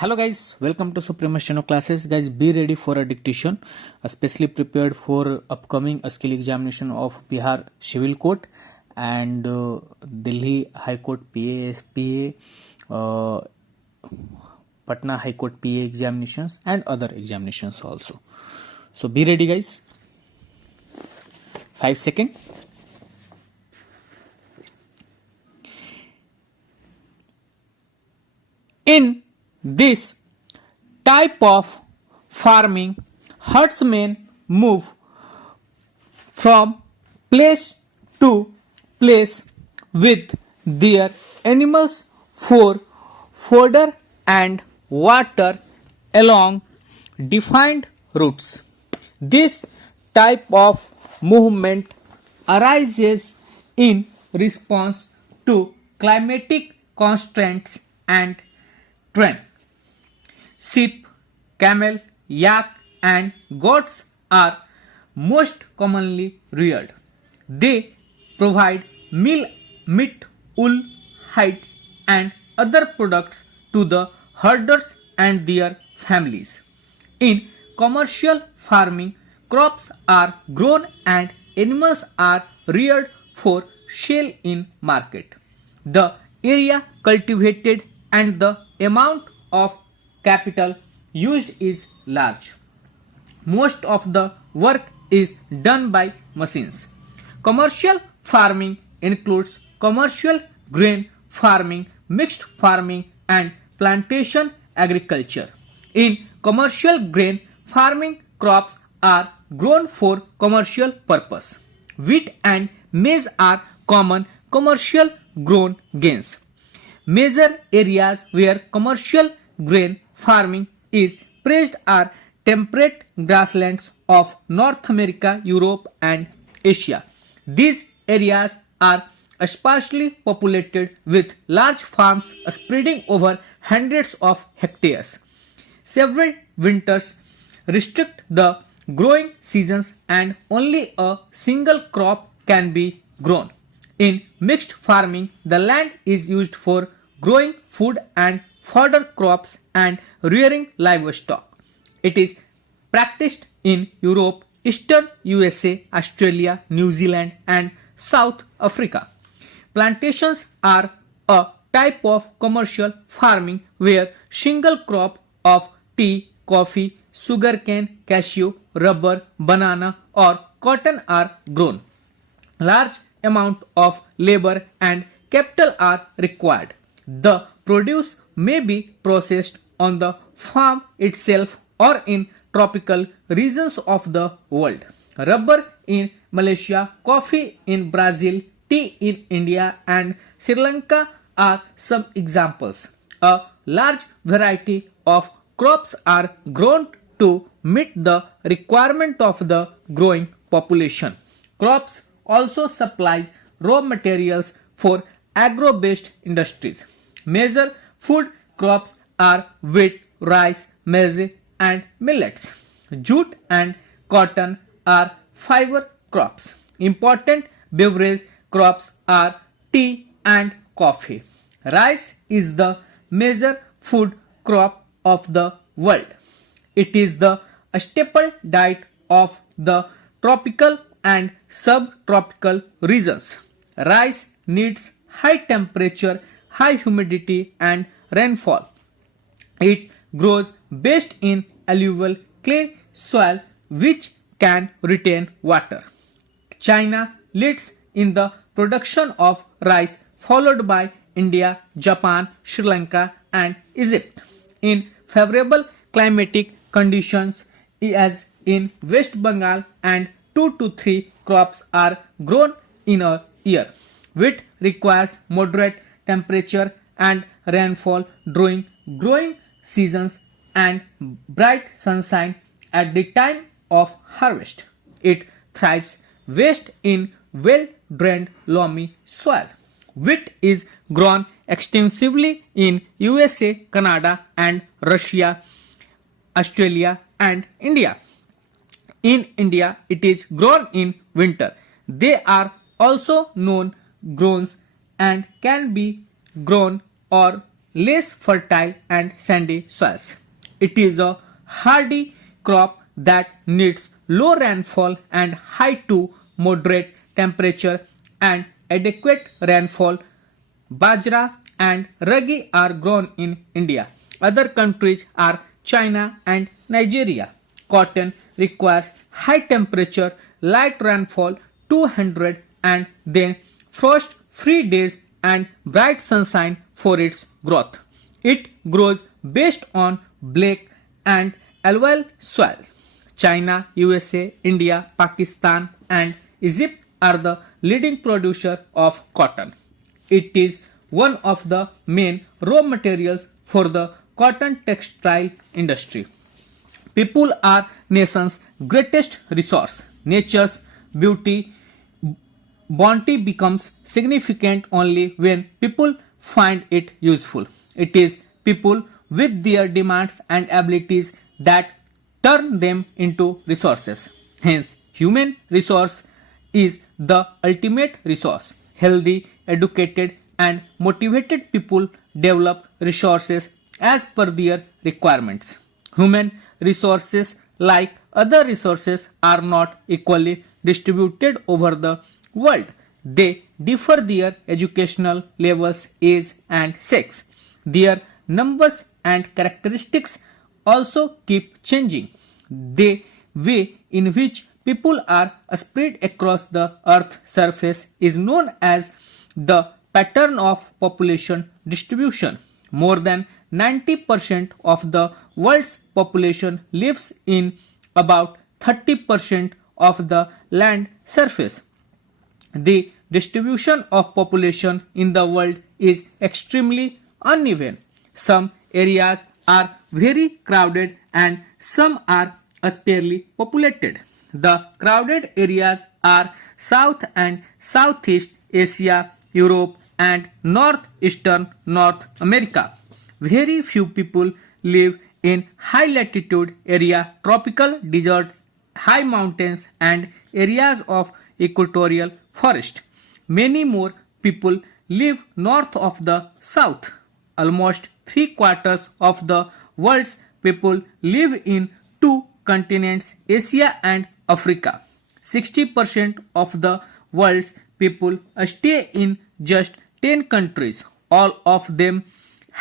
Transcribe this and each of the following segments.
Hello guys, welcome to Supreme Steno classes. Guys, be ready for a dictation, especially prepared for upcoming skill examination of Bihar Civil Court and Delhi High Court PA, Patna High Court PA examinations and other examinations also. So be ready guys. 5 seconds. In this type of farming, herdsmen move from place to place with their animals for fodder and water along defined routes. This type of movement arises in response to climatic constraints and terrain. Sheep, camel, yak, and goats are most commonly reared. They provide meat, wool, hides, and other products to the herders and their families. In commercial farming, crops are grown and animals are reared for sale in market. The area cultivated and the amount of capital used is large. Most of the work is done by machines. Commercial farming includes commercial grain farming, mixed farming, and plantation agriculture. In commercial grain farming, crops are grown for commercial purpose. Wheat and maize are common commercial grown grains. Major areas where commercial grain farming is praised are temperate grasslands of North America, Europe, and Asia. These areas are sparsely populated with large farms spreading over hundreds of hectares. Several winters restrict the growing seasons and only a single crop can be grown. In mixed farming, the land is used for growing food and fodder crops and rearing livestock. It is practiced in Europe, Eastern USA, Australia, New Zealand, and South Africa. Plantations are a type of commercial farming where single crop of tea, coffee, sugarcane, cashew, rubber, banana, or cotton are grown. Large amount of labor and capital are required. The produce may be processed on the farm itself or in tropical regions of the world. Rubber in Malaysia, coffee in Brazil, tea in India and Sri Lanka are some examples. A large variety of crops are grown to meet the requirement of the growing population. Crops also supplies raw materials for agro-based industries. Major food crops are wheat, rice, maize, and millets. Jute and cotton are fiber crops. Important beverage crops are tea and coffee. Rice is the major food crop of the world. It is the staple diet of the tropical and subtropical regions. Rice needs high temperature, high humidity, and rainfall. It grows best in alluvial clay soil which can retain water. China leads in the production of rice, followed by India, Japan, Sri Lanka, and Egypt. In favorable climatic conditions, as in West Bengal, and 2 to 3 crops are grown in a year. Wheat requires moderate temperature and rainfall during growing seasons and bright sunshine at the time of harvest. It thrives best in well-drained loamy soil. Wheat is grown extensively in USA, Canada, and Russia, Australia, and India. In India, it is grown in winter. They are also known grown and can be grown or less fertile and sandy soils. It is a hardy crop that needs low rainfall and high to moderate temperature and adequate rainfall. Bajra and ragi are grown in India. Other countries are China and Nigeria. Cotton requires high temperature, light rainfall, 200 and then frost-free days and bright sunshine for its growth. It grows based on black and alluvial soil. China, USA, India, Pakistan and Egypt are the leading producer of cotton. It is one of the main raw materials for the cotton textile industry. People are nation's greatest resource. Nature's bounty becomes significant only when people find it useful. It is people with their demands and abilities that turn them into resources. Hence, human resource is the ultimate resource. Healthy, educated, and motivated people develop resources as per their requirements. Human resources, like other resources, are not equally distributed over the world. They differ their educational levels, age, and sex. Their numbers and characteristics also keep changing. The way in which people are spread across the earth's surface is known as the pattern of population distribution. More than 90% of the world's population lives in about 30% of the land surface. The distribution of population in the world is extremely uneven. Some areas are very crowded and some are sparsely populated. The crowded areas are South and Southeast Asia, Europe, and Northeastern North America. Very few people live in high latitude area, tropical deserts, high mountains, and areas of equatorial forest. Many more people live north of the south. Almost 3/4 of the world's people live in two continents, Asia and Africa. 60% of the world's people stay in just 10 countries. All of them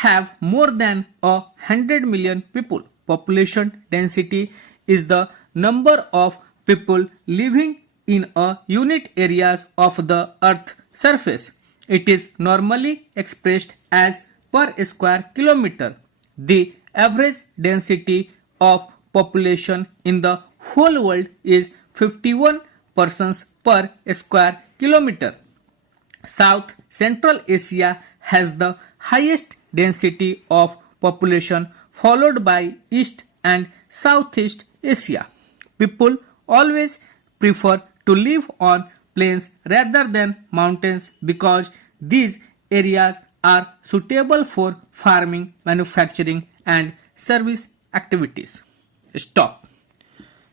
have more than 100 million people. Population density is the number of people living in a unit areas of the earth surface. It is normally expressed as per square kilometer. The average density of population in the whole world is 51 persons per square kilometer. South Central Asia has the highest density of population, followed by East and Southeast Asia. People always prefer to live on plains rather than mountains because these areas are suitable for farming, manufacturing and service activities. Stop.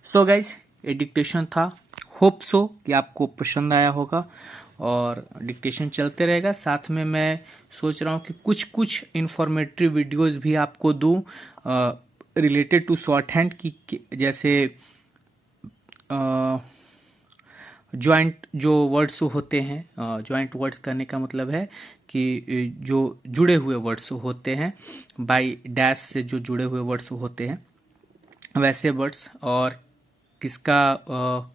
So guys, ये dictation था. Hope so कि आपको पसंद आया होगा और dictation चलते रहेगा. साथ में मैं सोच रहा हूँ कि कुछ इंफॉर्मेटिव वीडियोस भी आपको दूँ रिलेटेड टू शॉर्ट हैंड की, जैसे जॉइंट जो वर्ड्स होते हैं. जॉइंट वर्ड्स करने का मतलब है कि जो जुड़े हुए वर्ड्स होते हैं, बाय डैश से जो जुड़े हुए वर्ड्स होते हैं वैसे वर्ड्स, और किसका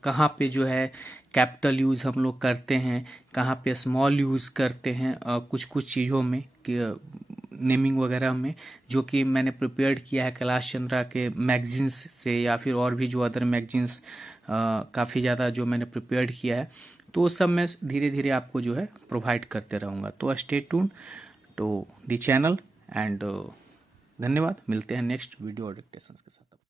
कहाँ पे जो है कैपिटल यूज़ हम लोग करते हैं, कहाँ पे स्मॉल यूज़ करते हैं, कुछ चीज़ों में नेमिंग वगैरह में, जो कि मैंने प्रिपेयर्ड किया है कैलाश चंद्रा के मैगजीन्स से या फिर और भी जो अदर मैगजीन्स काफ़ी ज़्यादा जो मैंने प्रिपेयर्ड किया है, तो सब मैं धीरे धीरे आपको जो है प्रोवाइड करते रहूँगा. तो stay tune to the channel and धन्यवाद. मिलते हैं नेक्स्ट वीडियो और डिक्टेशंस के साथ.